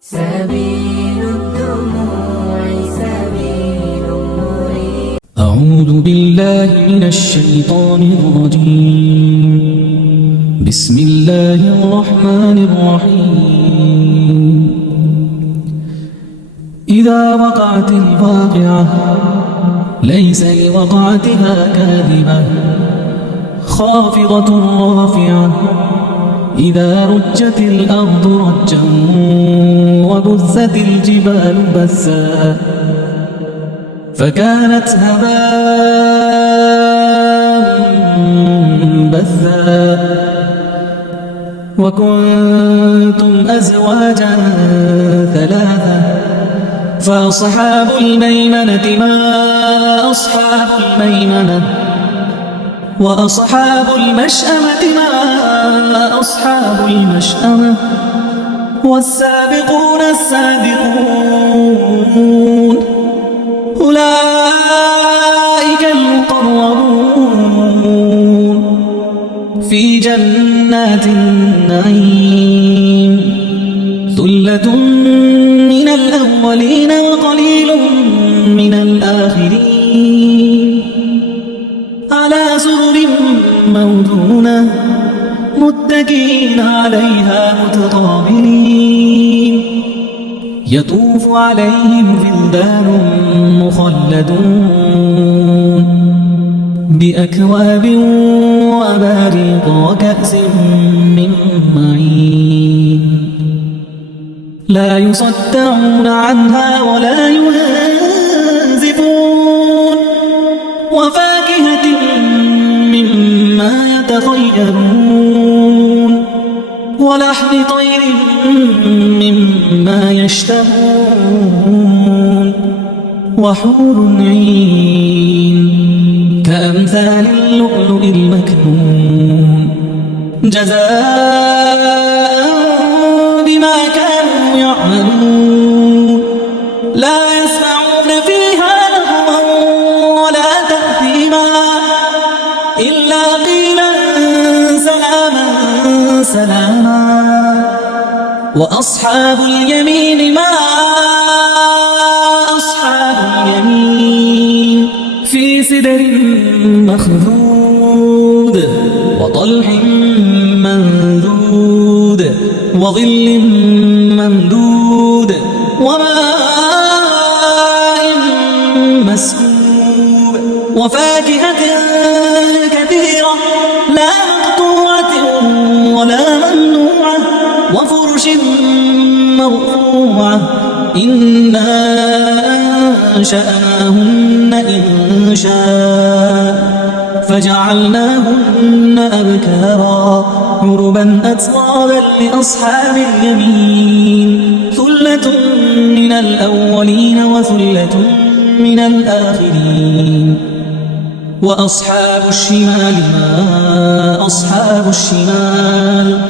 سبيل الدموع سبيل مريب. أعوذ بالله من الشيطان الرجيم. بسم الله الرحمن الرحيم. إذا وقعت الواقعة ليس لوقعتها كاذبة خافضة رافعة إذا رجت الأرض رجا وبثت الجبال بثا فكانت هباء بثا وكنتم أزواجا ثلاثة فأصحاب الميمنة ما أصحاب الميمنة وأصحاب المشأمة ما أصحاب المشأمة والسابقون السابقون أولئك المقربون في جنات النعيم ثلة من الأولين وقليل من الآخرين على سرر موضونة متكئين عليها متقابلين يطوف عليهم ولدان مخلدون بأكواب وأباريق وكأس من معين لا يصدعون عنها ولا ينزفون وفاكهة مما يتخيرون ولحم طير مما يشتهون وحور عين كأمثال اللؤلؤ المكنون جزاء بما كانوا يعملون لا يسمعون فيها لغوا ولا تأثيما إلا قيلا سلاما سلاما وأصحاب اليمين ما أصحاب اليمين في سدر مخضود وطلح منضود وظل ممدود وماء مسكوب وفاكهة كثيرة لا مقطوعة ولا ممنوعة وفرش مرفوعة إنا أنشأناهن إنشاء فجعلناهن أبكارا عربا أترابا لأصحاب اليمين ثلة من الأولين وثلة من الآخرين وأصحاب الشمال ما أصحاب الشمال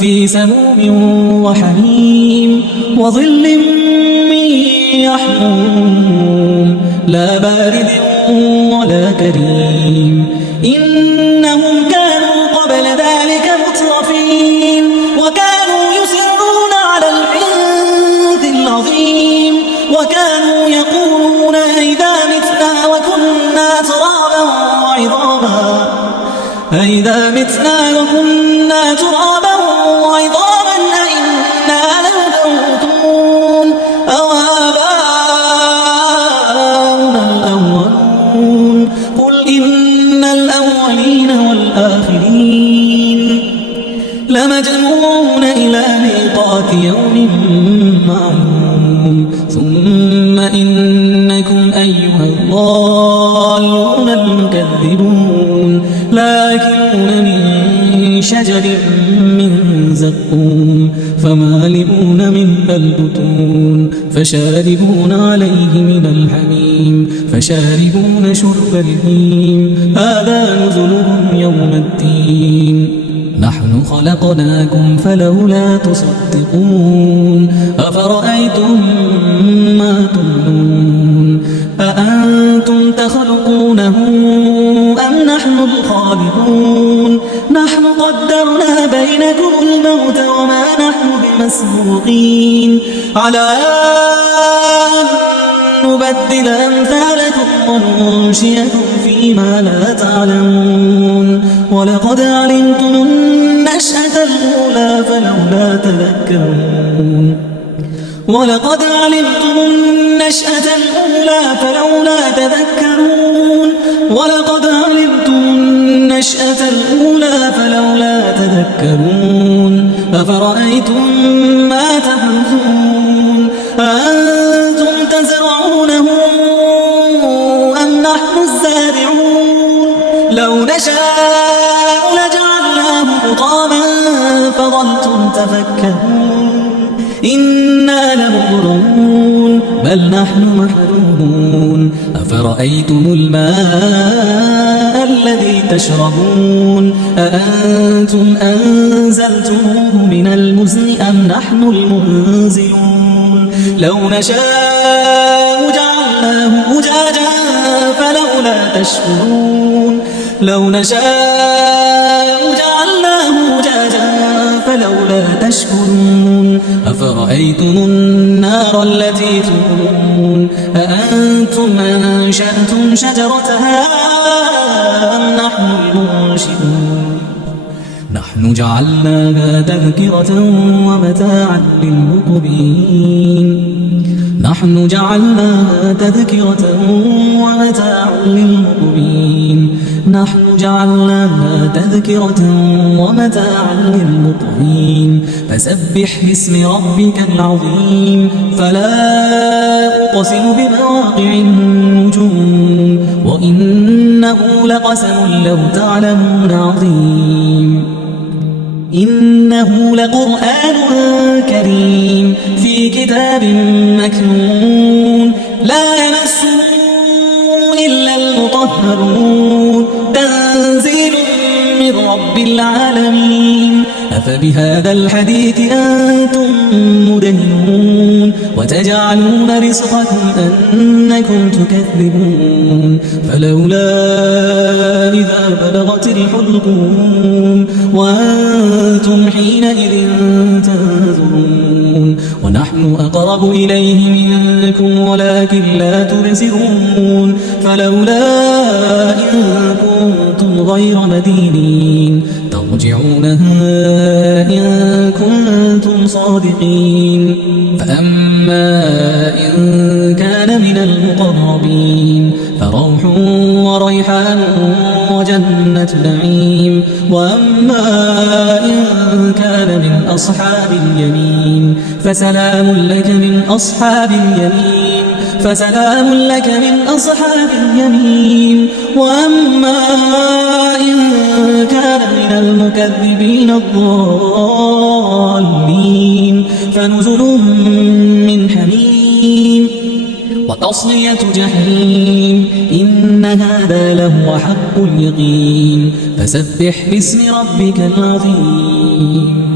في سموم وحميم وظل من يحموم لا بارد ولا كريم إنهم كانوا قبل ذلك مترفين وكانوا يصرون على الحنث العظيم وكانوا يقولون إذا متنا وكنا ترابا وعظاما أئذا متنا وكنا ترابا وعظاما أئنا لمبعوثون أو آباؤنا الأولون قل إن الأولين والآخرين لمجموعون إلى ميقات يوم معلوم ثم إنكم أيها الضالون المكذبون لآكلون من شجر من زقوم فمالئون منها البطون فشاربون عليه من الحميم فشاربون شرب الهيم هذا نزلهم يوم الدين نحن خلقناكم فلولا تصدقون أفرأيتم ما تمنون أأنتم تخلقونه أم نحن الخالقون نحن قدرنا بينكم الموت وما نحن مسبوقين على أن نبدل أمثالكم وننشئكم فيما لا تعلمون ولقد علمتم النشأة الأولى فلولا تذكرون ولقد علمتم النشأة الأولى فلولا تذكرون ولقد علمتم النشأة الأولى فلولا تذكرون أفرأيتم ما تحرثون أأنتم تزرعونه أم نحن الزارعون لو نشاء لجعلناه حطاما فظلتم تفكرون إنا لمغرمون بل نحن محرومون أفرأيتم الماء الذي تشربون أأنتم أنزلتموه من المزن أم نحن المنزلون لو نشاء جعلناه أجاجا فلولا تشكرون لو نشاء جعلناه أجاجا فلولا تشكرون أفرأيتم النار التي تورون أأنتم أنشأتم شجرتها أم نحن المنشئون نحن جعلناها تذكرة ومتاعا للمقوين نحن جعلناها تذكرة ومتاعا للمقوين نحن جعلناها تذكرة ومتاعا للمقوين فسبح باسم ربك العظيم فلا أقسم بمواقع النجوم وإنه لقسم لو تعلمون عظيم إنه لقرآن كريم في كتاب مكنون لا يمسه إلا المطهرون تنزيل من رب العالمين أفبهذا الحديث أنتم مدهنون وتجعلون رزقكم أنكم تكذبون فلولا إذا بلغت الحلقوم وأنتم حينئذ تنظرون ونحن أقرب إليه منكم ولكن لا تبصرون فلولا إن كنتم غير مدينين ترجعونها إن كنتم صادقين فأما إن كان من المقربين فروح وريحان وجنة نعيم وأما إن كان من أصحاب اليمين فسلام لك من أصحاب اليمين فسلام لك من أصحاب اليمين وأما إن كان من المكذبين الضالين فنزل من حميم وتصلية جحيم إن هذا لهو حق اليقين فسبح باسم ربك العظيم